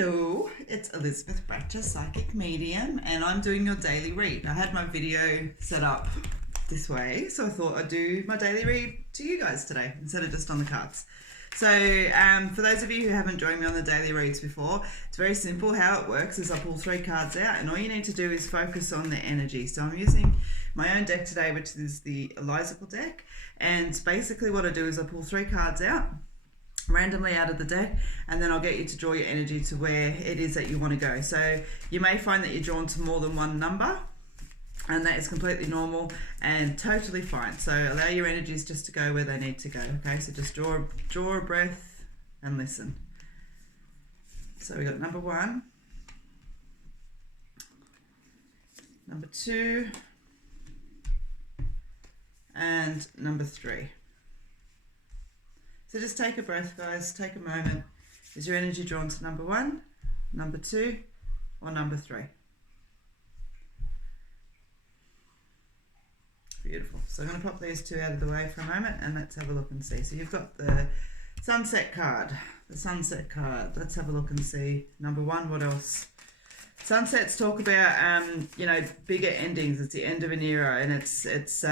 Hello, it's Elizabeth Bratcher, Psychic Medium, and I'm doing your daily read. I had my video set up this way, so I thought I'd do my daily read to you guys today instead of just on the cards. So for those of you who haven't joined me on the daily reads before, it's very simple. How it works is I pull 3 cards out, and all you need to do is focus on the energy. So I'm using my own deck today, which is the Elizacle deck, and basically what I do is I pull 3 cards out randomly out of the deck, and then I'll get you to draw your energy to where it is that you want to go. So you may find that you're drawn to more than one number, and that is completely normal and totally fine. So allow your energies just to go where they need to go. Okay, so just draw a breath and listen. So we got number 1, number 2, and number 3. So just take a breath, guys. Take a moment. Is your energy drawn to number 1, number 2, or number 3? Beautiful. So I'm going to pop these 2 out of the way for a moment, and let's have a look and see. So you've got the sunset card. The sunset card. Let's have a look and see. Number 1, what else? Sunsets talk about, bigger endings. It's the end of an era, and it's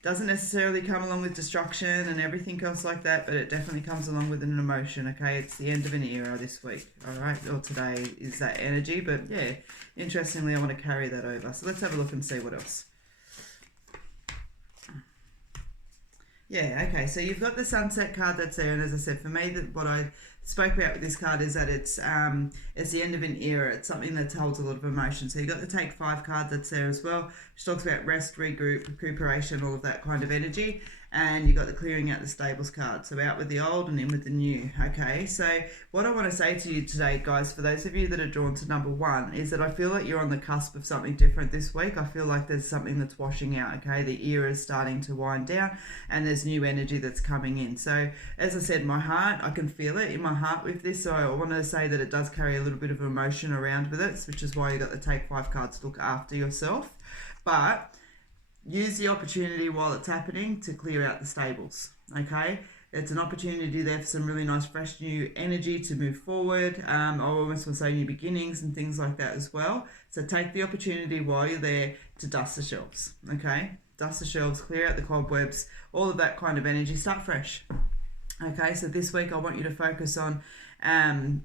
doesn't necessarily come along with destruction and everything else like that, but it definitely comes along with an emotion. Okay, it's the end of an era this week, all right, or today is that energy. But yeah, interestingly, I want to carry that over. So let's have a look and see what else. Yeah, okay, so you've got the sunset card that's there, and as I said, for me, what I spoke about with this card is that it's the end of an era. It's something that holds a lot of emotion. So you've got the Take 5 card that's there as well, which talks about rest, regroup, recuperation, all of that kind of energy. And you've got the clearing out the stables card, so out with the old and in with the new. Okay, so what I want to say to you today, guys, for those of you that are drawn to number 1, is that I feel like you're on the cusp of something different this week. I feel like there's something that's washing out. Okay, the era is starting to wind down, and there's new energy that's coming in. So as I said, my heart, I can feel it in my heart with this. So I want to say that it does carry a little bit of emotion around with it, which is why you got the Take 5 cards to look after yourself. But use the opportunity while it's happening to clear out the stables, okay? It's an opportunity there for some really nice, fresh, new energy to move forward. I almost want to say new beginnings and things like that as well. So take the opportunity while you're there to dust the shelves, okay? Dust the shelves, clear out the cobwebs, all of that kind of energy. Start fresh, okay? So this week I want you to focus on listen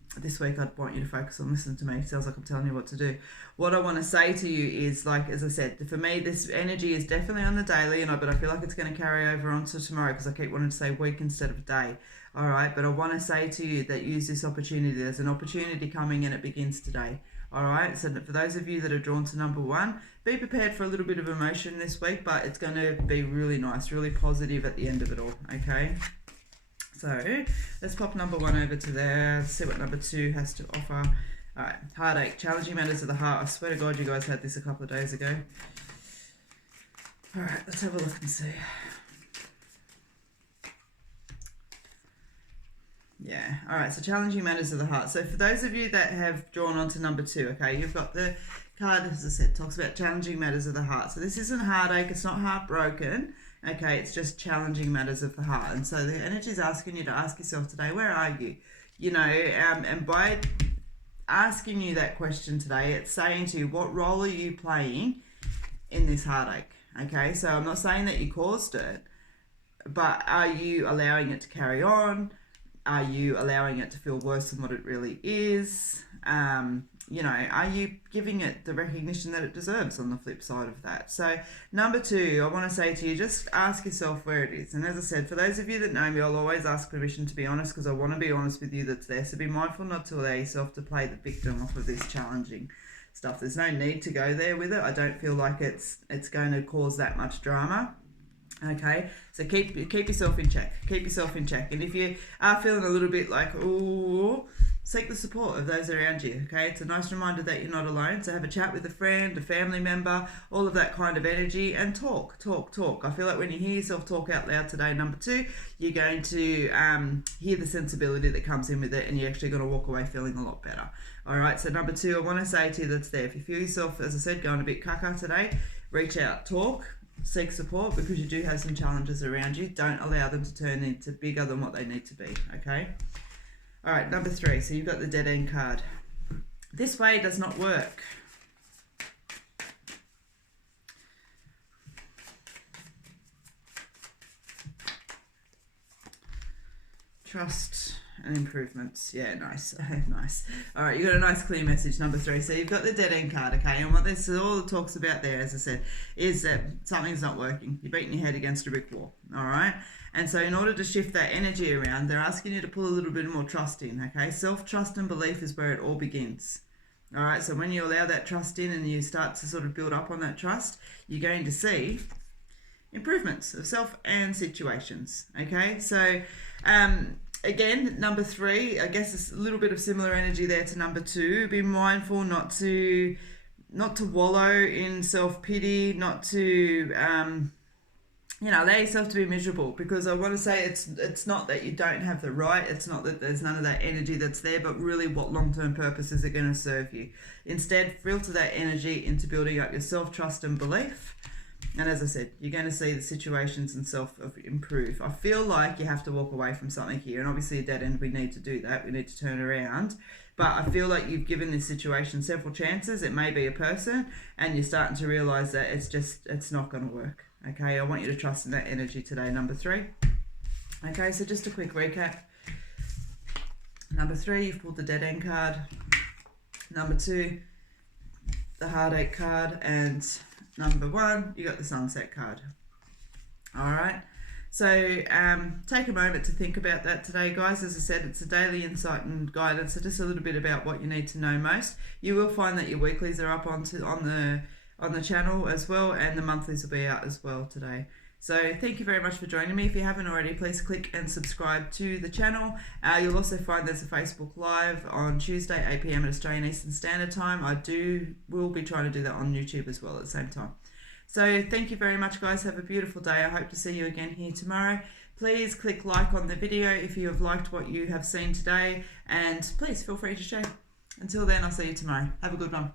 to me. It sounds like I'm telling you what to do. What I want to say to you is, like, as I said, for me, this energy is definitely on the daily, but I feel like it's going to carry over onto tomorrow, because I keep wanting to say week instead of day. All right, but I want to say to you that use this opportunity. There's an opportunity coming, and it begins today. All right, so for those of you that are drawn to number 1, be prepared for a little bit of emotion this week, but it's going to be really nice, really positive at the end of it all, okay? So let's pop number 1 over to there, see what number 2 has to offer. All right, heartache, challenging matters of the heart. I swear to God, you guys had this a couple of days ago. All right, let's have a look and see. Yeah, all right, so challenging matters of the heart. So for those of you that have drawn on to number 2, okay, you've got the card, as I said, talks about challenging matters of the heart. So this isn't heartache, it's not heartbroken. Okay, it's just challenging matters of the heart. And so the energy is asking you to ask yourself today, where are you? And by asking you that question today, it's saying to you, what role are you playing in this heartache? Okay, so I'm not saying that you caused it, but are you allowing it to carry on? Are you allowing it to feel worse than what it really is? Are you giving it the recognition that it deserves on the flip side of that? So number 2, I want to say to you, just ask yourself where it is. And as I said, for those of you that know me, I'll always ask permission to be honest, because I want to be honest with you that's there. So be mindful not to allow yourself to play the victim off of this challenging stuff. There's no need to go there with it. I don't feel like it's going to cause that much drama. Okay, so keep yourself in check. Keep yourself in check. And if you are feeling a little bit like, ooh, seek the support of those around you. Okay, it's a nice reminder that you're not alone. So have a chat with a friend, a family member, all of that kind of energy, and talk. I feel like when you hear yourself talk out loud today, number 2, you're going to hear the sensibility that comes in with it, and you're actually going to walk away feeling a lot better. All right, so number 2, I want to say to you that's there. If you feel yourself, as I said, going a bit caca today, reach out, talk. Seek support, because you do have some challenges around you. Don't allow them to turn into bigger than what they need to be, okay? All right, number 3. So you've got the dead end card. This way does not work. Trust and improvements. Yeah, nice. Nice. All right, you got a nice clear message, number 3. So you've got the dead end card, okay? And what this all talks about there, as I said, is that something's not working. You're beating your head against a brick wall, all right? And so in order to shift that energy around, they're asking you to pull a little bit more trust in, okay? Self-trust and belief is where it all begins. All right, so when you allow that trust in and you start to sort of build up on that trust, you're going to see improvements of self and situations, okay? So again, number 3, I guess it's a little bit of similar energy there to number 2. Be mindful not to wallow in self-pity, not to allow yourself to be miserable, because I want to say it's not that you don't have the right, it's not that there's none of that energy that's there, but really what long-term purposes are going to serve you. Instead, filter that energy into building up your self-trust and belief. And as I said, you're going to see the situations and self improve. I feel like you have to walk away from something here, and obviously a dead end, we need to do that. We need to turn around. But I feel like you've given this situation several chances. It may be a person, and you're starting to realise that it's not going to work. Okay, I want you to trust in that energy today, number 3. Okay, so just a quick recap. Number 3, you've pulled the dead end card. Number 2, the heartache card. And number 1, you got the sunset card. All right. So take a moment to think about that today, guys. As I said, it's a daily insight and guidance. So just a little bit about what you need to know most. You will find that your weeklies are up on the channel as well, and the monthlies will be out as well today. So thank you very much for joining me. If you haven't already, please click and subscribe to the channel. You'll also find there's a Facebook Live on Tuesday, 8 p.m. at Australian Eastern Standard Time. Will be trying to do that on YouTube as well at the same time. So thank you very much, guys. Have a beautiful day. I hope to see you again here tomorrow. Please click like on the video if you have liked what you have seen today, and please feel free to share. Until then, I'll see you tomorrow. Have a good one.